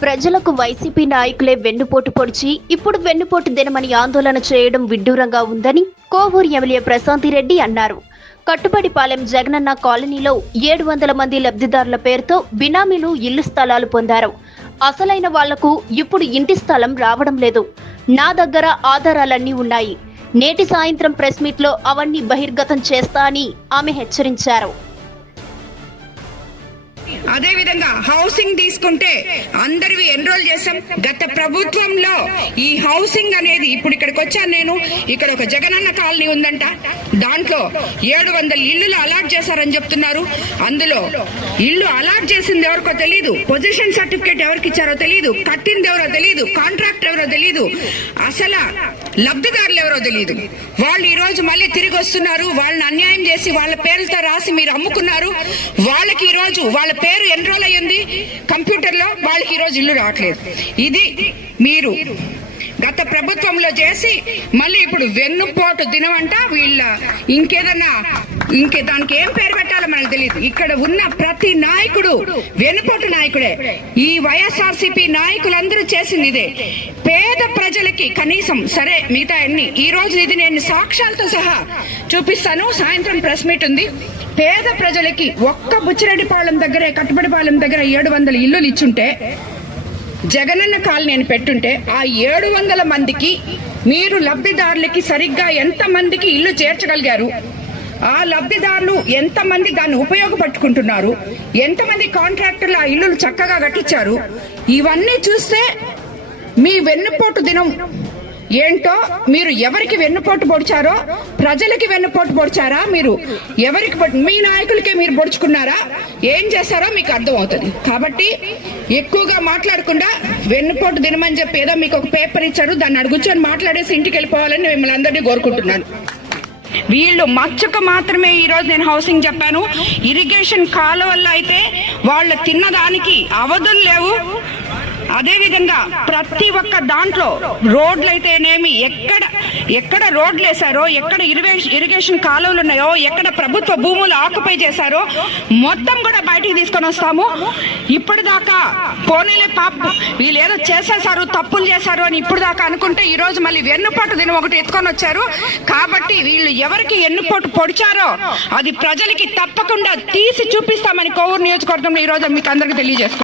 ప్రజలకు వైసీపీ నాయకులే వెన్నుపోటు పొడిచి ఇప్పుడు వెన్నుపోటు దినమని ఆందోళన చేయడం విడ్డూరంగా ఉందని కోవూరు ఎమ్మెల్యే ప్రశాంతిరెడ్డి అన్నారు. కట్టుబడిపాలెం జగనన్న కాలనీలో ఏడు వందల మంది లబ్ధిదారుల పేరుతో బినామీలు ఇల్లు స్థలాలు పొందారు. అసలైన వాళ్ళకు ఇప్పుడు ఇంటి స్థలం రావడం లేదు. నా దగ్గర ఆధారాలన్నీ ఉన్నాయి. నేటి సాయంత్రం ప్రెస్ మీట్లో అవన్నీ బహిర్గతం చేస్తా అని ఆమె హెచ్చరించారు. అదే విధంగా హౌసింగ్ తీసుకుంటే అందరివి ఎన్రోల్ చేసాం గత ప్రభుత్వంలో ఈ హౌసింగ్ అనేది ఇప్పుడు ఇక్కడికి వచ్చాను నేను. ఇక్కడ ఒక జగనన్న కాలనీ ఉందంట. దాంట్లో ఏడు వందల ఇల్లులు అలాట్ చేశారని చెప్తున్నారు. అందులో ఇల్లు అలాట్ చేసింది ఎవరికో తెలియదు పొజిషన్ సర్టిఫికేట్ ఎవరికి ఇచ్చారో తెలియదు కట్టింది ఎవరో తెలియదు కాంట్రాక్ట్ ఎవరో తెలియదు అసలు లబ్ధిదారులు ఎవరో తెలియదు వాళ్ళు ఈ రోజు మళ్ళీ తిరిగి వస్తున్నారు. వాళ్ళని అన్యాయం చేసి వాళ్ళ పేర్లతో రాసి మీరు అమ్ముకున్నారు. వాళ్ళకి ఈ రోజు వాళ్ళ పేరు ఎన్రోల్ అయ్యింది? కంప్యూటర్లో వాళ్ళకి ఈ రోజు ఇల్లు రావట్లేదు. ఇది మీరు గత ప్రభుత్వంలో చేసి మళ్ళీ ఇప్పుడు వెన్నుపోటు దినమంట వీళ్ళ ఇంకేదన్నా ఇంకే దానికి ఏం పేరు పెట్టాలో మనకు తెలియదు. ఇక్కడ ఉన్న ప్రతి నాయకుడు వెన్నుపోటు నాయకుడే. ఈ వైఎస్ఆర్సీపీ నాయకులందరూ చేసింది ఇదే. పేద ప్రజలకి కనీసం సరే మిగతా అన్ని ఈ రోజు ఇది నేను సాక్ష్యాలతో సహా చూపిస్తాను. సాయంత్రం ప్రెస్ మీట్ ఉంది. పేద ప్రజలకి ఒక్క బుచ్చిరెడ్డిపాలెం దగ్గరే కట్టుబడిపాలెం దగ్గర ఏడు వందల ఇల్లులు ఇచ్చుంటే జగనన్న కాలనీని నేను పెట్టుంటే ఆ ఏడు వందల మందికి మీరు లబ్ధిదారులకి సరిగ్గా ఎంతమందికి ఇల్లు చేర్చగలిగారు? ఆ లబ్ధిదారులు ఎంతమంది దాన్ని ఉపయోగపట్టుకుంటున్నారు? ఎంతమంది కాంట్రాక్టర్లు ఆ ఇల్లులు చక్కగా కట్టించారు? ఇవన్నీ చూస్తే మీ వెన్నుపోటు దినం ఏంటో మీరు ఎవరికి వెన్నుపోటు పొడిచారో ప్రజలకి వెన్నుపోటు పొడిచారా మీరు? ఎవరికి పొడి- మీ నాయకులకే మీరు పొడుచుకున్నారా? ఏం చేస్తారో మీకు అర్థమవుతుంది. కాబట్టి ఎక్కువగా మాట్లాడకుండా వెన్నుపోటు దినమని చెప్పి ఏదో మీకు ఒక పేపర్ ఇచ్చారు దాన్ని అడుగుచొని మాట్లాడేసి ఇంటికి వెళ్ళిపోవాలని మిమ్మల్ని అందరినీ కోరుకుంటున్నాను. వీళ్ళు మచ్చకు మాత్రమే ఈ రోజు నేను హౌసింగ్ చెప్పాను. ఇరిగేషన్ కాలువల్లో అయితే వాళ్ళు తిన్నదానికి అవధులు లేవు. అదే విధంగా ప్రతి ఒక్క దాంట్లో రోడ్లు అయితేనేమి ఎక్కడ ఎక్కడ రోడ్లు వేశారో ఎక్కడ ఇరిగేషన్ కాలువలు ఉన్నాయో ఎక్కడ ప్రభుత్వ భూములు ఆకుపై చేశారో మొత్తం కూడా బయటికి తీసుకొని వస్తాము. ఇప్పటిదాకా పోనీలే పాప వీళ్ళు ఏదో చేసేసారు తప్పులు చేశారు అని ఇప్పుడు దాకా అనుకుంటే ఈ రోజు మళ్ళీ వెన్నుపోటు దినం ఒకటి ఎత్తుకొని వచ్చారు. కాబట్టి వీళ్ళు ఎవరికి ఎన్నుపోటు పొడిచారో అది ప్రజలకి తప్పకుండా తీసి చూపిస్తామని కోవూరు నియోజకవర్గంలో ఈ రోజు మీకు అందరికి తెలియజేస్తాం